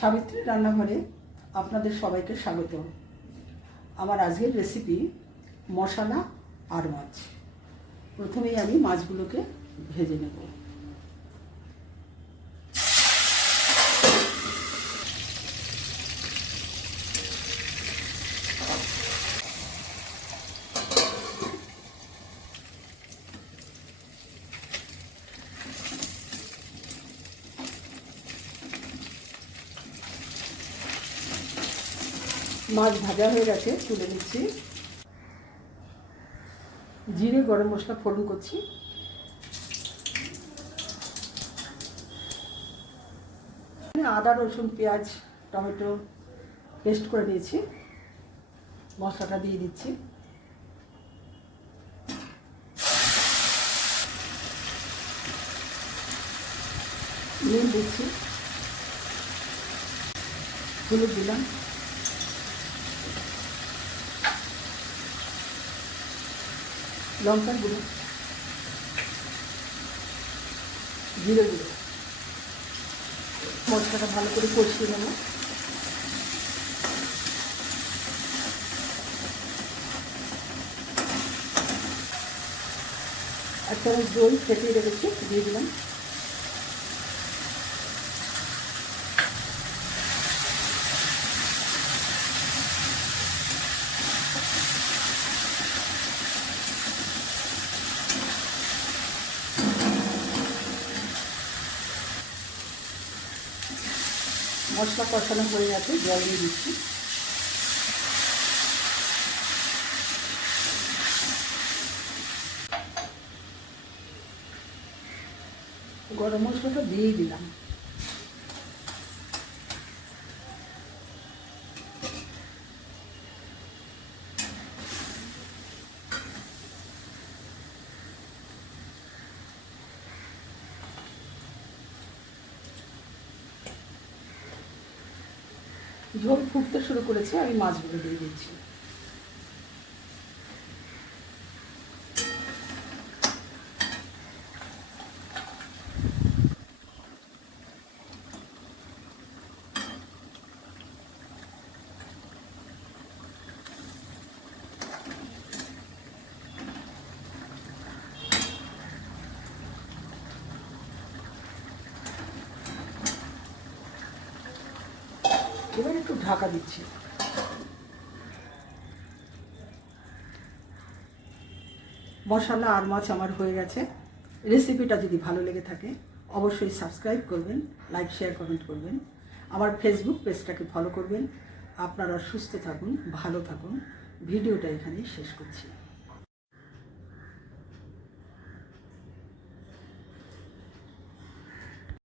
সাবিত্রী রান্নাঘরে আপনাদের সবাইকে স্বাগত। আমার আজকের রেসিপি মশলা আর মাছ। প্রথমেই আমি মাছগুলোকে ভেজে নেব। মাছ ভাজা হয়ে গেছে, তুলে নিচ্ছি। জিরে, গরম মশলা, ফোড়ন করছি। আদা, রসুন, পেঁয়াজ, টমেটো পেস্ট করে নিয়েছি। মশলাটা দিয়ে দিচ্ছি। নুন দিচ্ছি। হলুদ দিলাম। লঙ্কার গুঁড়ো। জিরে গুঁড়ো। মশলাটা ভালো করে কষিয়ে নেব। একটা দই ফেটিয়ে রেখেছি, দিয়ে দিলাম। মশলা কষানো হয়ে গেছে জল দিয়ে দিচ্ছি। গরম মশলাটা দিয়েই দিলাম। ঝোল ফুটতে শুরু করেছে আমি মাছগুলো দিয়ে দিচ্ছি। এবার একটু ঢাকা দিচ্ছি। মশলা আর মাছ আমার হয়ে গেছে। রেসিপিটা যদি ভালো লেগে থাকে, অবশ্যই সাবস্ক্রাইব করবেন লাইক শেয়ার কমেন্ট করবেন। আমার ফেসবুক পেজটাকে ফলো করবেন। আপনারা সুস্থ থাকুন, ভালো থাকুন। ভিডিওটা এখানেই শেষ করছি।